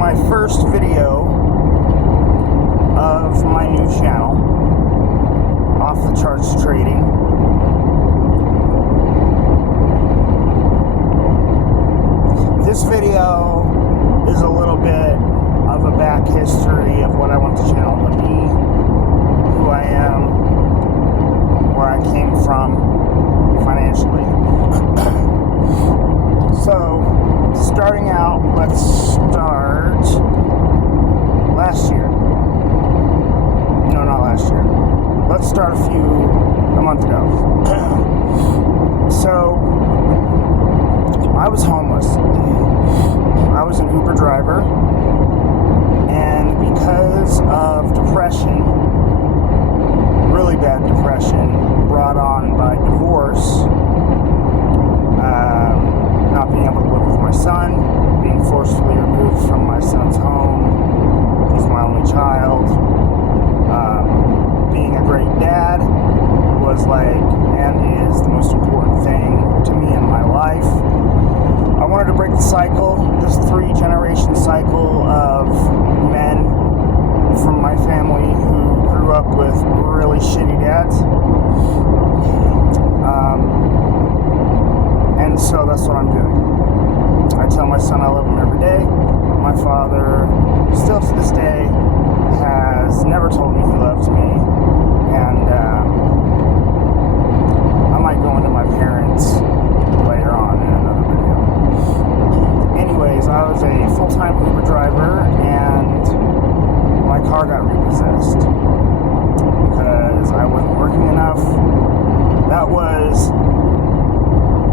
my first video of my new channel, Off the Charts Trading. This video is a little bit of a back history of what I want the channel to be, who I am, where I came from financially. So, starting out, let's start last year. No, not last year. Let's start a month ago. So, I was homeless. I was an Uber driver, and because of depression, really bad depression, brought on by divorce, not being able to live with my son, being forcefully removed from my son's home, he's my only child, being a great dad was and is the most important thing to me in my life. I wanted to break the cycle, this 3-generation cycle of men from my family who grew up with really shitty dads. And so that's what I'm doing. I tell my son I love him every day. My father, still to this day, has never told me he loves me. And I might go into my parents later on in another video. Anyways, I was a full-time Uber driver, and my car got repossessed because I wasn't working enough. That was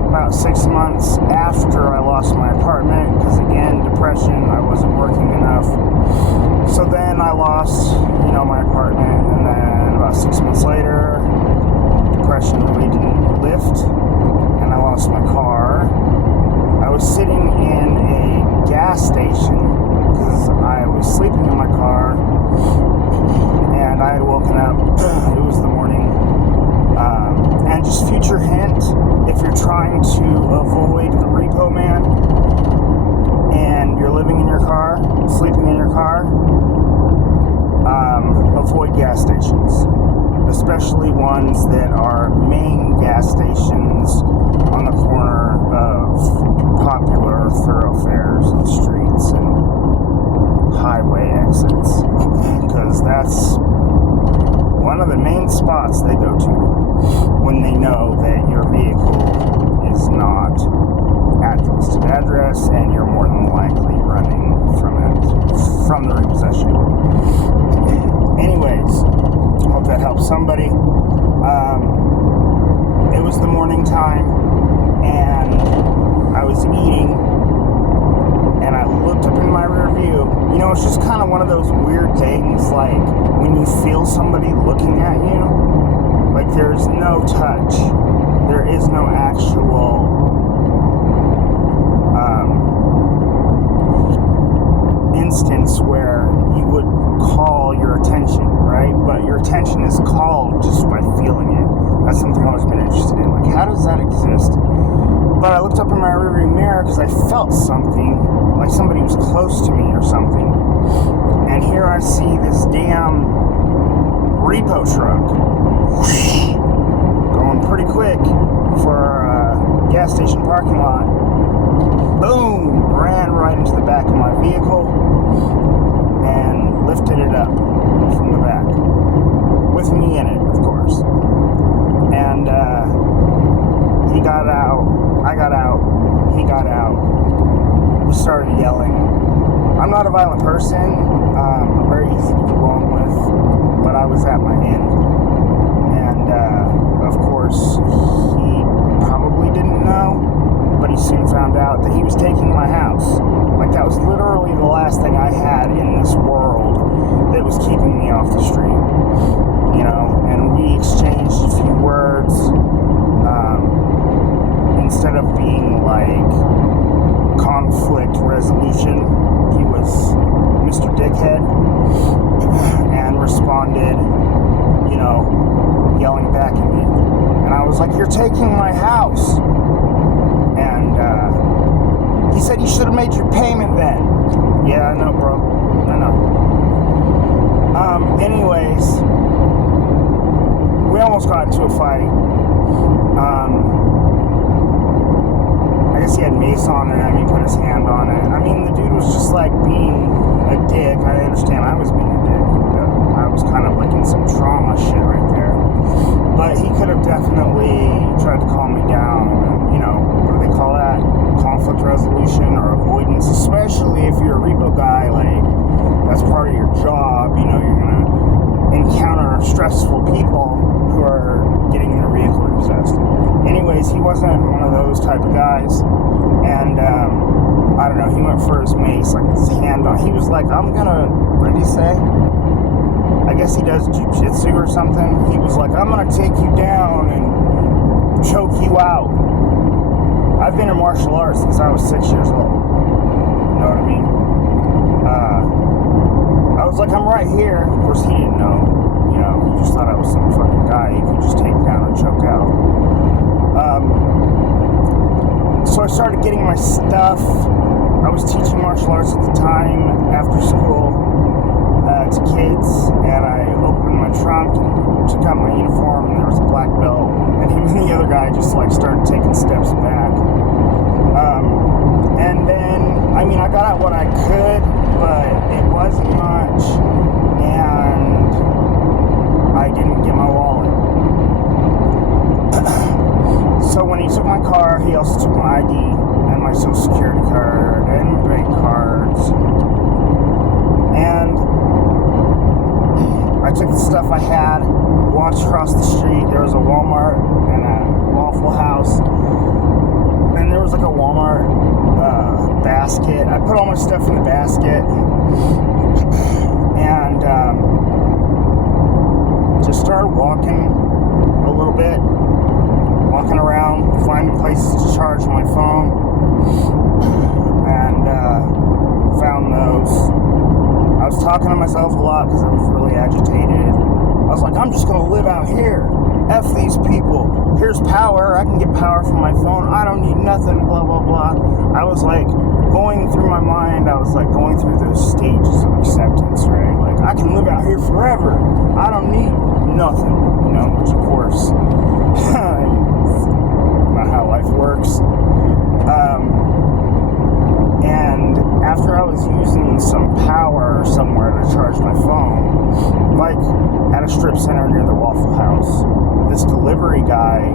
about 6 months after I lost my apartment, because again, depression, I wasn't working enough. So then I lost, my apartment, and then about 6 months later, depression really didn't lift, and I lost my car. I was sitting in a gas station because I was sleeping in my car, and I had woken up. It was the morning. And just future hint, if you're trying to avoid the repo man and you're living in your car, sleeping in your car, avoid gas stations, especially ones that are main gas stations on the corner of popular thoroughfares and streets and highway exits, because that's one of the main spots they go to when they know that your vehicle is not at the listed address and you're more than likely running from the repossession. Anyways, hope that helps somebody. It was the morning time, and I was eating, and I looked up in my rear view. It's just kind of one of those weird things, like when you feel somebody looking at you, like there's no touch, there is no actual instance where you would call your attention, right? But your attention is called just by feeling it. That's something I've always been interested in. Like, how does that exist? But I looked up in my rearview mirror because I felt something, like somebody was close to me or something. And here I see this damn repo truck going pretty quick for a gas station parking lot. Boom! Ran right into the back of my vehicle and lifted it up from the back, with me in it, of course. And he got out, I got out, he got out. We started yelling. I'm not a violent person. I'm very easy to get along with, but I was at my end. And of course, he probably didn't know, but he soon found out that he was taking my house. Like, that was literally the last thing I had in this world that was keeping me off the street. And we exchanged a few words. Instead of being like conflict resolution, he was Mr. Dickhead and responded, yelling back at me. And I was like, "You're taking my house." And he said, "You should have made your payment then." Yeah, I know, bro. I know. Anyways, we almost got into a fight. I guess he had mace on it. I mean, put his hand on it. I mean, the dude was just like being a dick. I understand I was being a dick. I was kind of like in some trauma shit right there. But he could have definitely tried to calm me down. And, you know, what do they call that? Conflict resolution or avoidance. Especially if you're a repo guy, like, that's part of your job. You know, you're going to encounter stressful people who are getting in their vehicle repossessed. Anyways, he wasn't one of those type of guys. And, I don't know, he went for his mace, like his hand on. He was like, I'm gonna, what did he say? I guess he does jujitsu or something. He was like, I'm gonna take you down and choke you out. I've been in martial arts since I was 6 years old. You know what I mean? I was like, I'm right here. Of course, he didn't know. You know, he just thought I was some fucking guy he could just take down and choke out. So I started getting my stuff. I was teaching martial arts at the time after school to kids, and I opened my trunk and took out my uniform, and there was a black belt, and him and the other guy just like started taking steps back. And then, I mean, I got out what I could, but it wasn't much, and I didn't get my wallet. So when he took my car, he also took my ID and my social security card and my bank cards. And I took the stuff I had, walked across the street. There was a Walmart and a Waffle House. And there was like a Walmart basket. I put all my stuff in the basket. And just started walking a little bit. Walking around, finding places to charge my phone, and found those. I was talking to myself a lot because I was really agitated. I was like, I'm just going to live out here. F these people. Here's power. I can get power from my phone. I don't need nothing, blah, blah, blah. I was like going through my mind. I was like going through those stages of acceptance, right? Like, I can live out here forever. I don't need nothing, you know, which of course... not how life works. And after I was using some power somewhere to charge my phone, like at a strip center near the Waffle House, this delivery guy,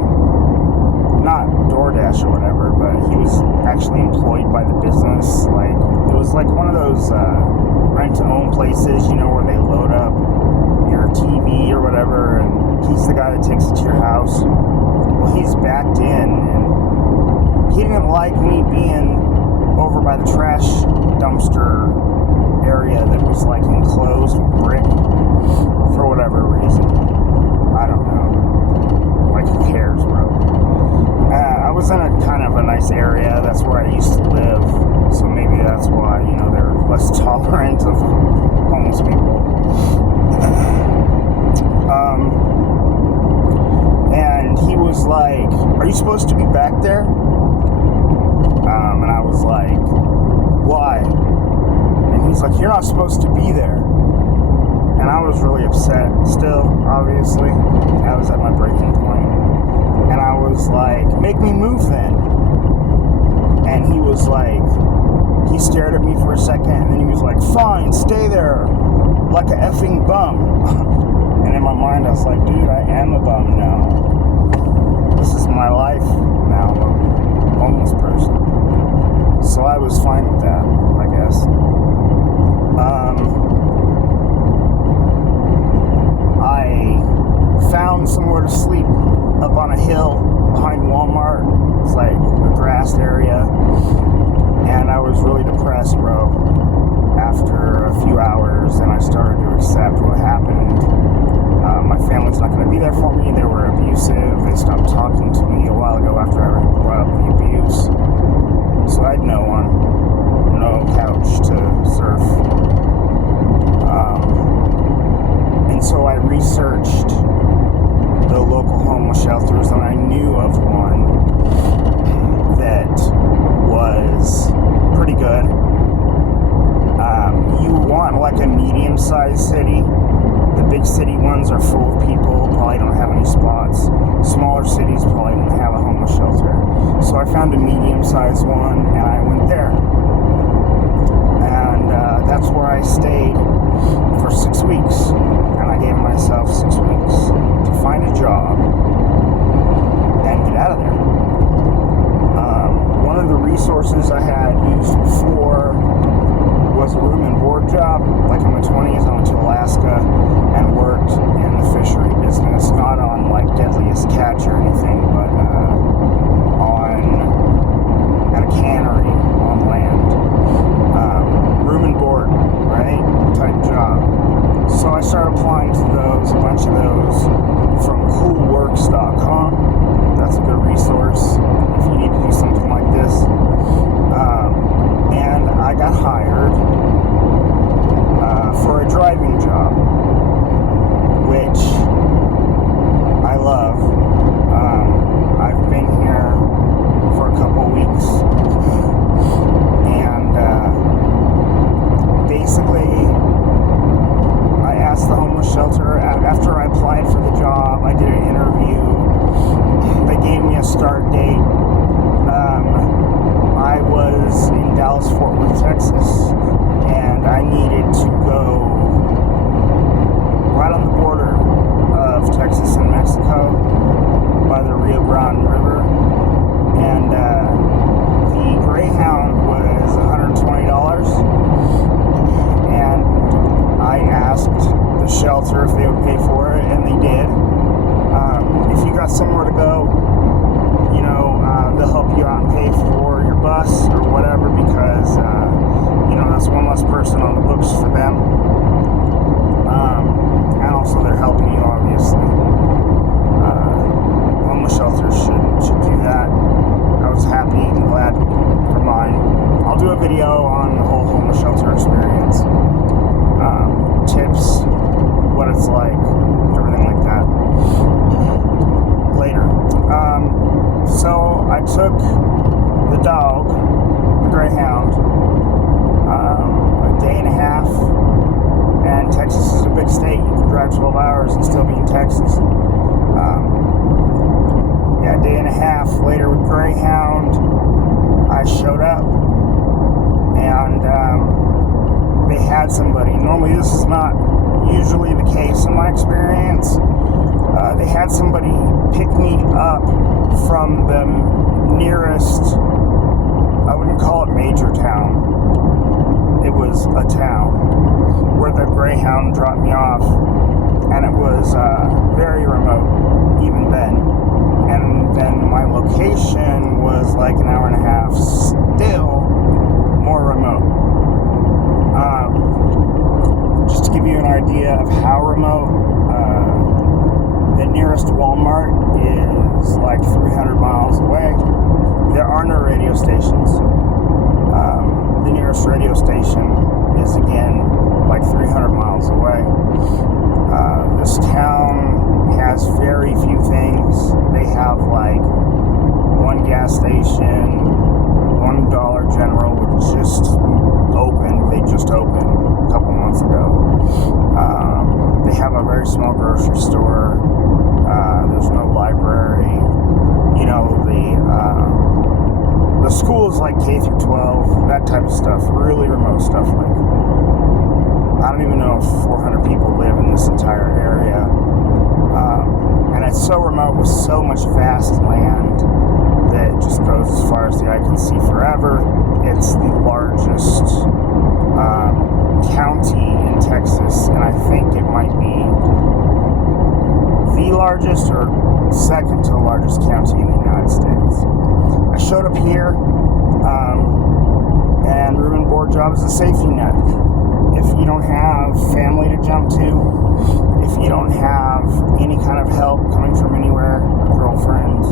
not DoorDash or whatever, but he was actually employed by the business. Like, it was like one of those rent-to-own places, you know, where they load up your TV or whatever, and he's the guy that takes it to your house. Well, he's backed in, and he didn't like me being over by the trash dumpster area that was like enclosed with brick for whatever reason. I don't know. Like, who cares, bro? I was in a kind of a nice area. That's where I used to live, so maybe that's why, you know, they're less tolerant of homeless people. And he was like, are you supposed to be back there? And I was like, why? And he's like, you're not supposed to be there. And I was really upset still, obviously. I was at my breaking point. And I was like, make me move then. And he was like, he stared at me for a second, and then he was like, fine, stay there like a effing bum. And in my mind, I was like, dude, I am a bum now. This is my life now. I'm a homeless person. So I was fine with that, I guess. I found somewhere to sleep up on a hill behind Walmart. It's like a grassed area. And I was really depressed, bro. After a few hours, and I started to accept what happened. My family's not going to be there for me. They were abusive. They stopped talking to me a while ago after I brought up the abuse. medium-sized city. The big city ones are full of people, probably don't have any spots. Smaller cities probably don't have a homeless shelter. So I found a medium-sized one, and I went there. And that's where I stayed for 6 weeks. And I gave myself 6 weeks to find a job and get out of there. One of the resources I had used before was a room and board job. Like in my 20s, I went to Alaska and worked in the fishery business, not on like Deadliest Catch or anything, but at a cannery on land. Room and board, right? Type job. So I started applying to those, a bunch of those, from coolworks.com. That's a good resource if you need to do something like this. And I got hired for a driving job, which I love. I've been here for a couple weeks, and basically I asked the homeless shelter, after I applied for the job, I did an interview. They gave me a start date. I was in Dallas, Fort Worth, Texas, and I needed to go right on the border of Texas and Mexico by the Rio Grande River. And the Greyhound was $120. And I asked the shelter if they would pay for it, and they did. If you got somewhere to go, they'll help you out and pay for your bus or whatever, because that's one less person on the books for them. And also they're helping you, obviously. Homeless shelters should do that. I was happy and glad for mine. I'll do a video on the whole homeless shelter experience. Tips, what it's like, everything like that. Later. So I took the dog, the Greyhound, a day and a half, and Texas is a big state. You can drive 12 hours and still be in Texas. A day and a half later with Greyhound, I showed up, and they had somebody. Normally this is not usually the case in my experience. They had somebody pick me up from the nearest, I wouldn't call it major town, it was a town where the Greyhound dropped me off, and it was very remote even then. And then my location was like an hour and a half, still more remote. Just to give you an idea of how remote, the nearest Walmart is like 300 miles away. There are no radio stations. The nearest radio station is again like 300 miles away. This town has very few things. They have like one gas station, one Dollar General, which just opened. They just opened a couple months ago. They have a very small grocery store. There's no library. The school is like K through 12, that type of stuff, really remote stuff. Like, I don't even know if 400 people live in this entire area. And it's so remote with so much vast land that it just goes as far as the eye can see forever. It's the largest county in Texas, and I think it might be the largest or second to the largest county in the United States. I showed up here, and room and board job is a safety net. If you don't have family to jump to, if you don't have any kind of help coming from anywhere, a girlfriend,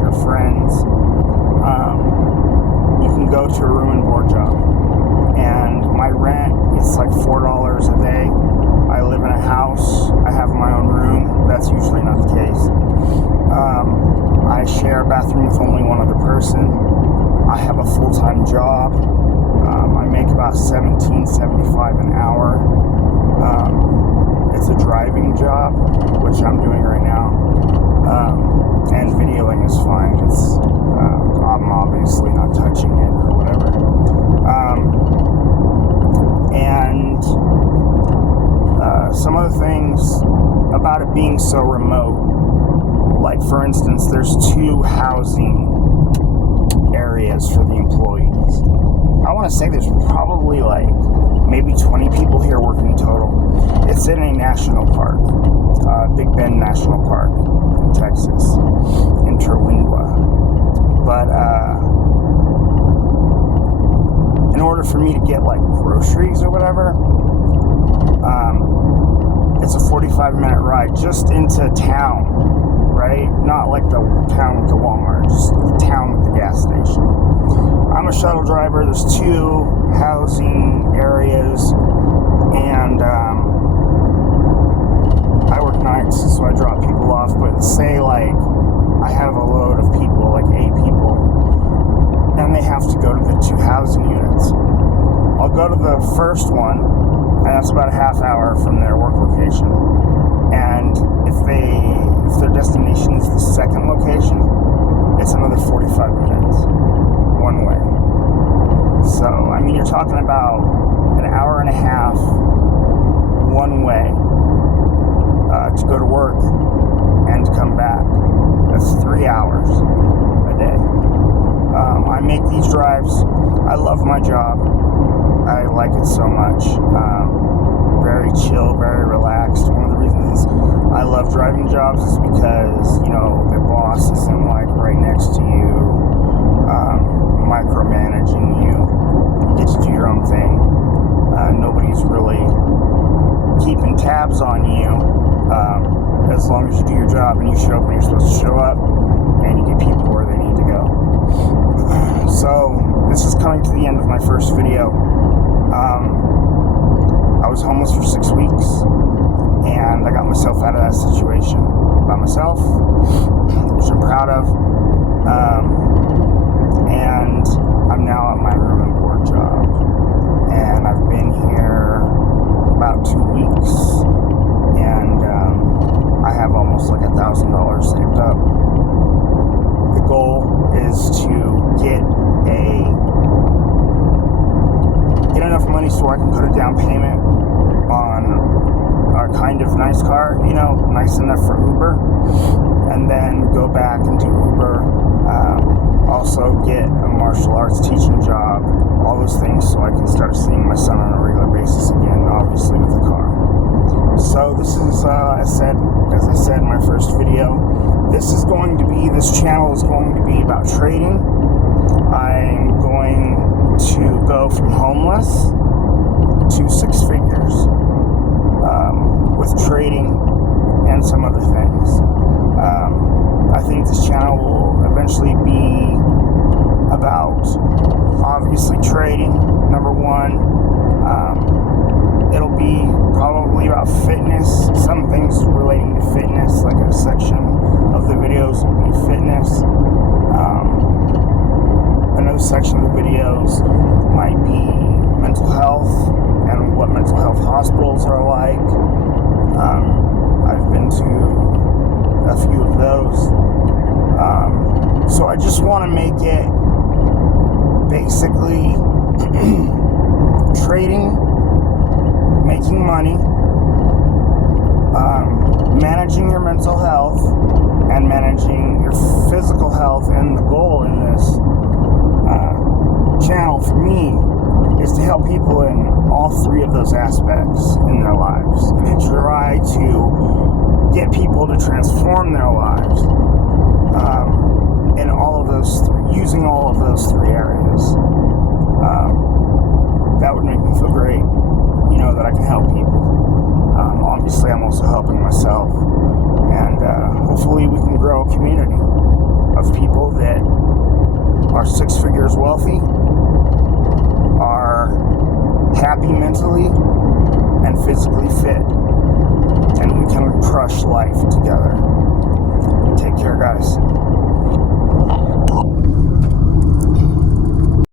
your friends, you can go to a room and board job. And my rent is like $4 a day. I live in a house. I have my own room. That's usually not the case. I share a bathroom with only one other person. I have a full-time job. I make about $17.75 an hour. It's a driving job, which I'm doing right now, and videoing is fine. I'm obviously not touching it or whatever. And some of the things about it being so remote, like for instance, there's 2 housing areas for the employees. I want to say there's probably like maybe 20 people here working total. It's in a national park, Big Bend National Park in Texas, Interlingua. But in order for me to get like groceries or whatever, it's a 45-minute ride just into town, right? Not like the town with the Walmart, just the town with the gas station. I'm a shuttle driver. There's 2 housing areas, and I work nights, so I drop people off. But say like I have a load of people, like 8 people, and they have to go to the 2 housing units. I'll go to the first one, and that's about a half hour from their work location. And if their destination is the second location, it's another 45 minutes one way. So, I mean, you're talking about an hour and a half one way to go to work and to come back. That's 3 hours a day. I make these drives. I love my job. I like it so much. Very chill, very relaxed. One of the reasons I love driving jobs is because, you know, the boss isn't like right next to you, micromanaging you. You get to do your own thing. Nobody's really keeping tabs on you, as long as you do your job and you show up when you're supposed to show up, and you get people where they need to go. So this is coming to the end of my first video. I was homeless for 6 weeks, and I got myself out of that situation by myself, which I'm proud of. And I'm now at my room and board job, and I've been here about 2 weeks, and I have almost like $1,000 saved up. The goal is to get enough money so I can put a down payment on a kind of nice car, you know, nice enough for Uber, and then go back and do Uber. Also get a martial arts teaching job, all those things, so I can start seeing my son on a regular basis again, obviously with the car. So this is, as I said in my first video, this channel is going to be about trading. I'm going to go from homeless to 6 figures with trading and some other things. I think this channel will eventually be about, obviously, trading, number one. It'll be probably about fitness, some things relating to fitness, like a section of the videos will be fitness. Another section of the videos might be mental health and what mental health hospitals are like. I've been to a few of those. So I just want to make it basically trading, making money, managing your mental health, and managing your physical health. And the goal in this channel for me is to help people in all 3 of those aspects in their lives, and try to get people to transform their lives in all of those using all of those 3 areas. That would make me feel great, you know, that I can help people. Obviously, I'm also helping myself, and hopefully we can grow a community of people that are 6 figures wealthy, are happy mentally and physically fit, and we can crush life together.